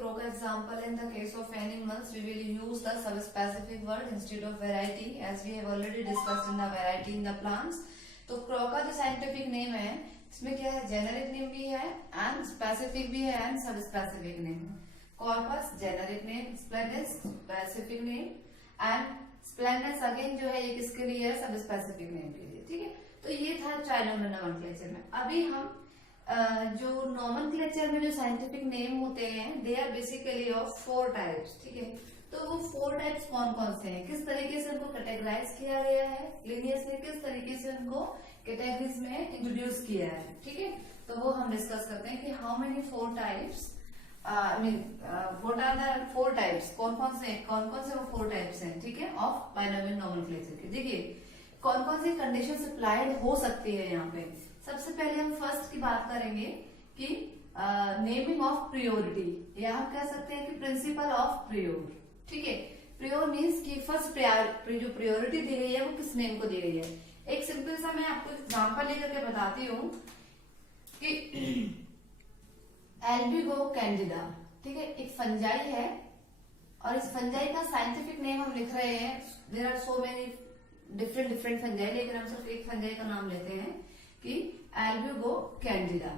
crow का example. In the case of animals, we will use the subspecific word instead of variety, as we have already discussed in the variety in the plants. तो crow का जो scientific name है, इसमें क्या है, generic name भी है and specific भी है and subspecific name है. Corpus generic name, Splendens specific name and Splendens again जो है ये किसके लिए है, subspecific name के लिए. ठीक है, तो ये था ट्राइनोमियल नोमेनक्लेचर में. अभी हम जो नोमेनक्लेचर में जो साइंटिफिक नेम होते हैं, they are basically of 4 types. ठीक है, तो वो 4 टाइप्स कौन कौन से हैं, किस तरीके से उनको कैटेगराइज किया गया है, लिनियसली किस तरीके से उनको कैटेगरीज में इंट्रोड्यूस किया है. ठीक है, तो वो हम डिस्कस करते हैं कि how many 4 types, what are the 4 types, कौन कौन से वो 4 टाइप्स हैं. ठीक है, ऑफ बाइनोमियल नोमेनक्लेचर के. देखिए कौन कौन सी कंडीशन अप्लाइड हो सकती है यहाँ पे. सबसे पहले हम फर्स्ट की बात करेंगे कि नेमिंग ऑफ प्रियोरिटी, या हम कह सकते हैं कि प्रिंसिपल ऑफ प्रियोर. ठीक है, प्रियोर मीन्स कि फर्स्ट जो प्रियोरिटी दी गई है वो किस नेम को दी गई है. एक सिंपल सा मैं आपको एग्जांपल लेकर के बताती हूँ कि एल्बिगो कैंडिडा. ठीक है, एक फंजाई है और इस फंजाई का साइंटिफिक नेम हम लिख रहे हैं. There are so many different fungi, लेकिन हम सिर्फ एक फंजाई का नाम लेते हैं कि Albugo Candida.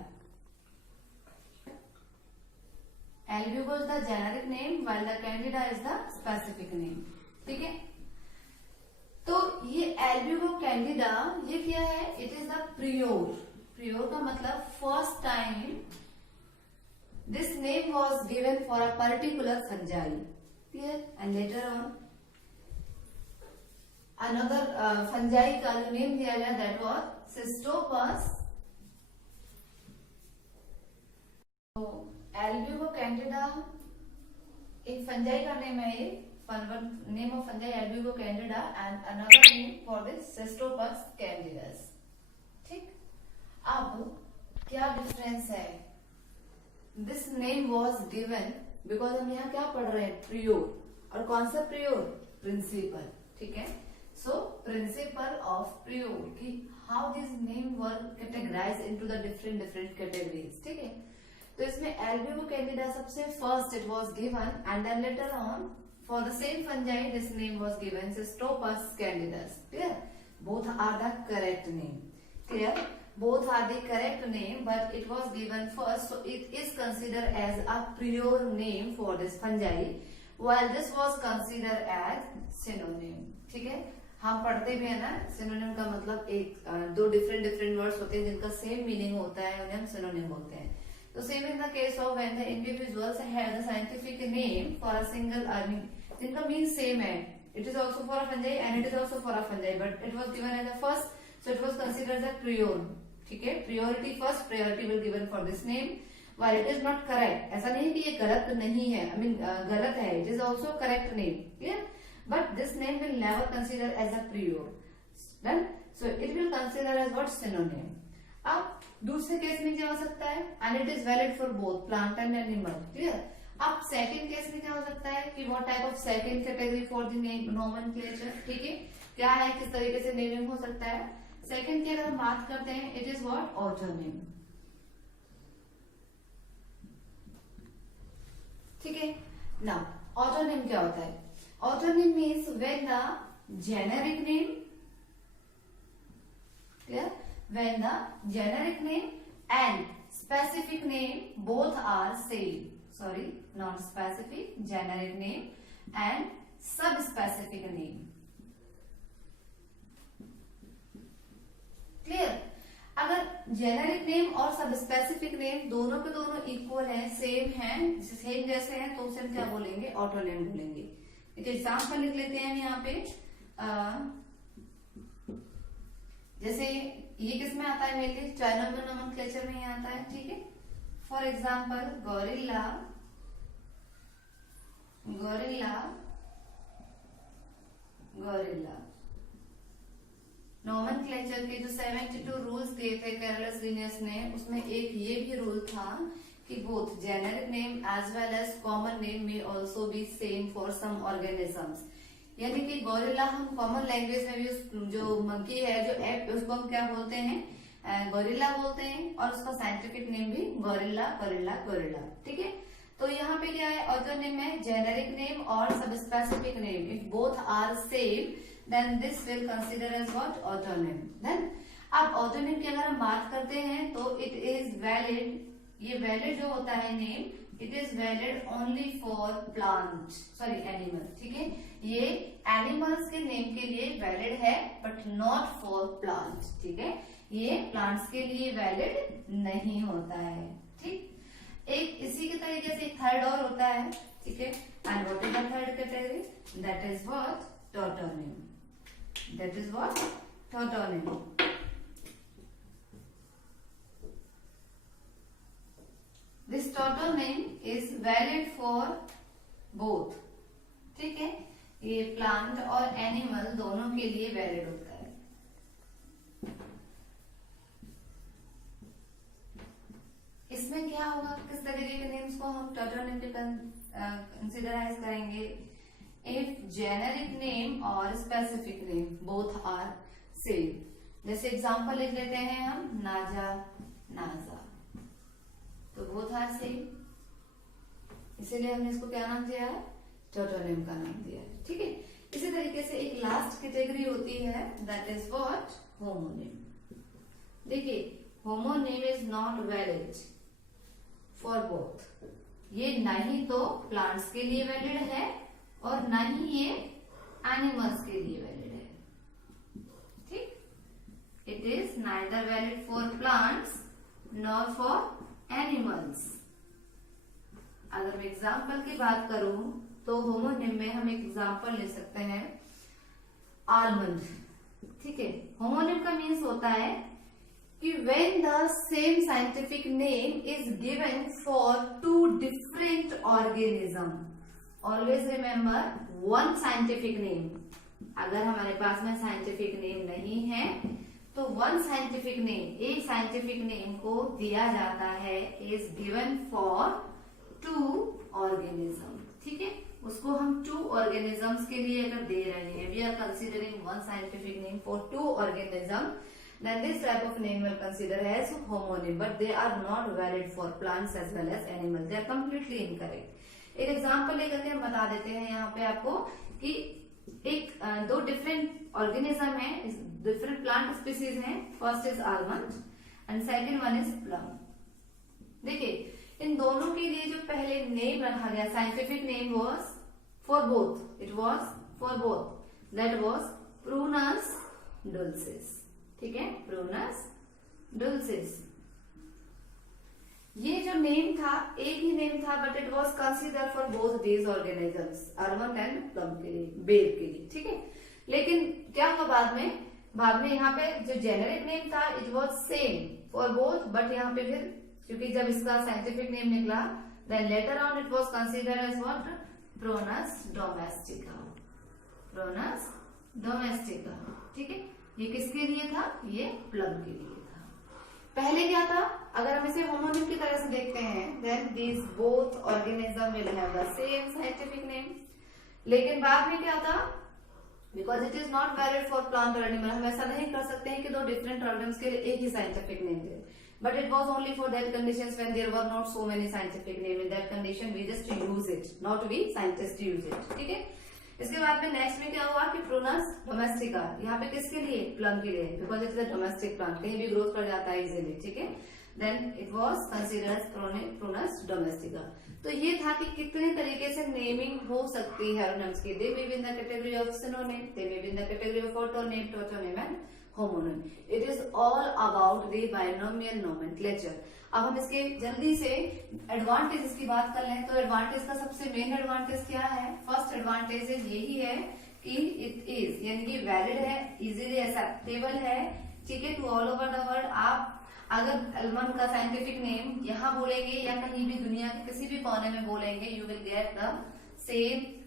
Albugo is the generic name while the Candida is the specific name. ठीक है, तो ये एल्ब्यूगो कैंडिडा ये क्या है, it is the prior. Prior का मतलब first time this name was given for a particular fungi. Clear, and later on another fungi का जो नेम दिया गया दैट वॉज सिस्टोपस. तो एल्ब्यूगो कैंडिडा एक फंजाई का नेम है, ये name of fungi Albugo candida and another name for this Cystopus candidus. ठीक, अब क्या डिफरेंस है, this name was given because हम यहाँ क्या पढ़ रहे हैं, प्रियोर. और कौन सा प्रियोर, प्रिंसिपल. ठीक है, सो प्रिंसिपल ऑफ प्रियोर की how this name were categorize into the different categories. ठीक है, तो इसमें एल्ब्यूगो कैंडिडा सबसे first it was given and then later on for the same fungi this name was given Cystopus candidus. Clear, both are the correct name. Clear, both are the correct name but it was given first, so it is considered as a prior name for this fungi while this was considered as synonym. ठीक है, हम पढ़ते भी है ना, synonym का मतलब दो डिफरेंट वर्ड्स होते हैं जिनका सेम मीनिंग होता है, उन्हें हम सिनोनिम बोलते हैं. तो same in the case of when the individuals have the scientific name for a single जिनका मीन सेम है, it is also for a fungi and it is also for a fungi but it was given as a first, so it was considered as a prior. ठीक है, priority first, priority will given for this name while it is not correct. ऐसा नहीं है कि ये गलत नहीं है, I mean गलत है, it is also correct name. Clear? But this name will never consider as a prior. Done? So it will consider as what, synonym. अब दूसरे केस में क्या हो सकता है, and it is valid for both plant and animal. Clear? अब second case में क्या हो सकता है कि what type of second category for the name nomenclature. ठीक है, क्या है, किस तरीके से नेमिंग हो सकता है. सेकेंड की अगर हम बात करते हैं, इट इज व्हाट, ऑटोनिम. ठीक है, नाउ ऑटोनिम क्या होता है. Autonym means when the generic name, clear, when the generic name and specific name both are same. Sorry, not specific, generic name and sub specific name. Clear, अगर generic name और sub specific name दोनों के दोनों equal है, same जैसे हैं, तो उसे हम क्या बोलेंगे, ऑटोनिम बोलेंगे. एक एग्जांपल लिख लेते हैं यहाँ पे. जैसे ये किस में आता है, मेनली ट्राइनोमियल नोमेनक्लेचर में ही आता है. ठीक है, for example gorilla, gorilla, gorilla. Nomenclature के जो 72 रूल्स दिए थे कैरोलस लिनियस ने, उसमें एक ये भी रूल था कि both generic name as well as common name में also be same for some organisms. यानी कि गोरिल्ला हम कॉमन लैंग्वेज में भी, जो मंकी है, जो एप, उसको हम क्या बोलते हैं, गोरिल्ला बोलते हैं, और उसका साइंटिफिक नेम भी गोरिल्ला, गोरिल्ला, गोरिल्ला. ठीक है, तो यहाँ पे क्या है, ऑटोनिम में जेनेरिक नेम और sub specific name, if both are same then this will consider as what, autonym. देन अब ऑटोनिम की अगर हम बात करते हैं तो इट इज वैलिड, ये वैलिड जो होता है name, it is valid only for plant, sorry animal, ठीक है, ये एनिमल्स के नेम के लिए वैलिड है बट नॉट फॉर प्लांट, ठीक है, ये प्लांट्स के लिए वैलिड नहीं होता है, ठीक। एक इसी के तरीके से थर्ड और होता है, ठीक है, and what is the third category, that is what, टॉटोनिम, that is what, टॉटोनिम। This tautonym is valid for both, ठीक है, ये प्लांट और एनिमल दोनों के लिए वैलिड होता है। इसमें क्या होगा, किस तरीके के नेम्स को हम टॉटोनिम के कंसिडराइज करेंगे, इफ जेनेरिक नेम और specific name both are same. जैसे एग्जांपल लिख लेते हैं हम, नाजा, नाजा, तो बोथ आर सेम, इसीलिए हमने इसको क्या नाम दिया है, टॉटोनिम का नाम दिया है, ठीक है। इसी तरीके से एक लास्ट कैटेगरी होती है, दैट इज व्हाट, होमोनिम। देखिए, homonym is not valid for both, ये ना ही तो प्लांट्स के लिए वैलिड है और ना ही ये एनिमल्स के लिए वैलिड है, ठीक। It is neither valid for plants nor for animals. अगर मैं एग्जाम्पल की बात करूं तो होमोनिम में हम एक एग्जाम्पल ले सकते हैं, आलमंड, ठीक है। होमोनिम का मीन्स होता है कि when the same scientific name is given for two different organism, always remember one scientific name। अगर हमारे पास में साइंटिफिक नेम नहीं है तो वन साइंटिफिक नेम, एक साइंटिफिक नेम को दिया जाता है, is given for two organism, ठीक है, उसको हम टू ऑर्गेनिजम्स के लिए अगर दे रहे हैं, we are considering one scientific name for two organism, then this type of name will consider as homonym, but they are not valid for plants as well as animals, they are completely incorrect। एक example लेकर के हम बता देते हैं यहाँ पे आपको कि एक दो डिफरेंट ऑर्गेनिज्म है, डिफरेंट प्लांट स्पीसीज हैं, first is almond and second one is plum. देखिए, इन दोनों के लिए जो पहले नेम रखा गया, scientific name was for both, it was for both, that was Prunus dulcis, ठीक है, प्रूनस डुल्सिस। ये जो नेम था एक ही नेम था, but it was consider for both these organisms, almond and plum के लिए, बेर के लिए, ठीक है। लेकिन क्या हुआ बाद में यहाँ पे जो जेनेरिक नेम था it was same for both, but यहाँ पे फिर क्योंकि जब इसका साइंटिफिक नेम निकला, then later on it was consider as what, Prunus domestica, Prunus domestica, ठीक है। ये किसके लिए था, ये प्लम के लिए था। पहले क्या था, अगर हम इसे होमोनिम की तरह से देखते हैं, then these both organism will have the same scientific name. लेकिन बाद में क्या था, because it is not valid for plant और एनिमल, हम ऐसा नहीं कर सकते हैं कि दो डिफरेंट ऑर्गेनिज्म के लिए एक ही साइंटिफिक नेम दे, but it was only for that conditions when there were not so many scientific name, in that condition we just use it, not we scientist use it, ठीक है। इसके बाद में नेक्स्ट में क्या हुआ कि प्रूनस डोमेस्टिका, यहाँ पे किसके लिए, प्लम के लिए, because it is a domestic plant, कहीं भी ग्रोथ कर जाता है इजीली, ठीक है। Then it was considered Prunus domestica. तो ये था कि कितने तरीके से नेमिंग हो सकती है ऑर्गेनिम्स की, they may be in the category of synonym, they may be in the category of autonym, tautonym and homonym. It is all about the binomial nomenclature. अब हम इसके जल्दी से एडवांटेज की बात कर लें तो एडवांटेज का सबसे मेन एडवांटेज क्या है, फर्स्ट एडवांटेज यही है कि इट इज यानी कि वैलिड है, इजीली एक्सेप्टेबल है, ठीक है, to all over the world. आप अगर आलमंड का साइंटिफिक नेम यहाँ बोलेंगे या कहीं भी दुनिया के किसी भी कोने में बोलेंगे, you will get the same.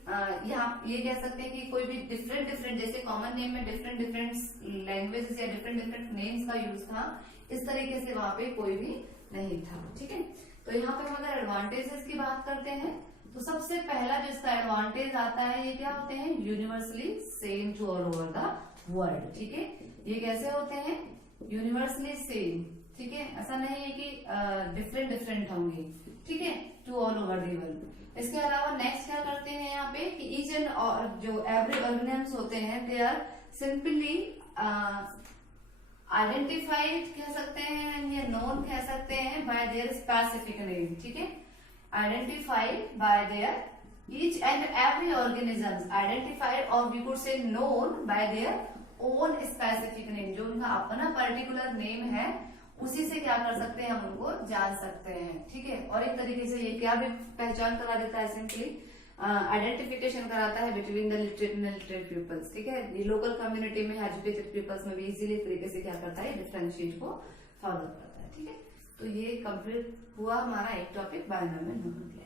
यहाँ ये कह सकते हैं कि कोई भी डिफरेंट जैसे कॉमन नेम में डिफरेंट लैंग्वेजेस या डिफरेंट नेम्स का यूज था, इस तरीके से वहां पे कोई भी नहीं था, ठीक है। तो यहाँ पे हम अगर एडवांटेजेस की बात करते हैं तो सबसे पहला जो इसका एडवांटेज आता है, ये क्या होते हैं, universally same to all over the world, ठीक है। ये कैसे होते हैं, यूनिवर्सली सेम, ठीक है, ऐसा नहीं है कि डिफरेंट डिफरेंट होंगे, ठीक है, to all over the world. इसके अलावा नेक्स्ट क्या करते हैं यहाँ पे कि ईच एंड और जो एवरी ऑर्गेनिजम्स होते हैं दे आर सिंपली आइडेंटिफाइड कह सकते हैं या नोन कह सकते हैं बाय देयर स्पेसिफिक नेम, ठीक है, identified by there each and every organisms identified or we could say known by their own specific name, जो उनका अपना पर्टिकुलर नेम है उसी से क्या कर सकते हैं हम उनको जान सकते हैं, ठीक है। और एक तरीके से ये क्या भी पहचान करा देता है, सिंपली आइडेंटिफिकेशन कराता है between the literate and literate peoples, ठीक है। ये लोकल कम्युनिटी में एजुकेटेड पीपल्स में भी इजीली तरीके से क्या करता है, डिफरेंशिएट को फॉलो करता है, ठीक है। तो ये कंप्लीट हुआ हमारा एक टॉपिक बायनॉमियल नोमेनक्लेचर।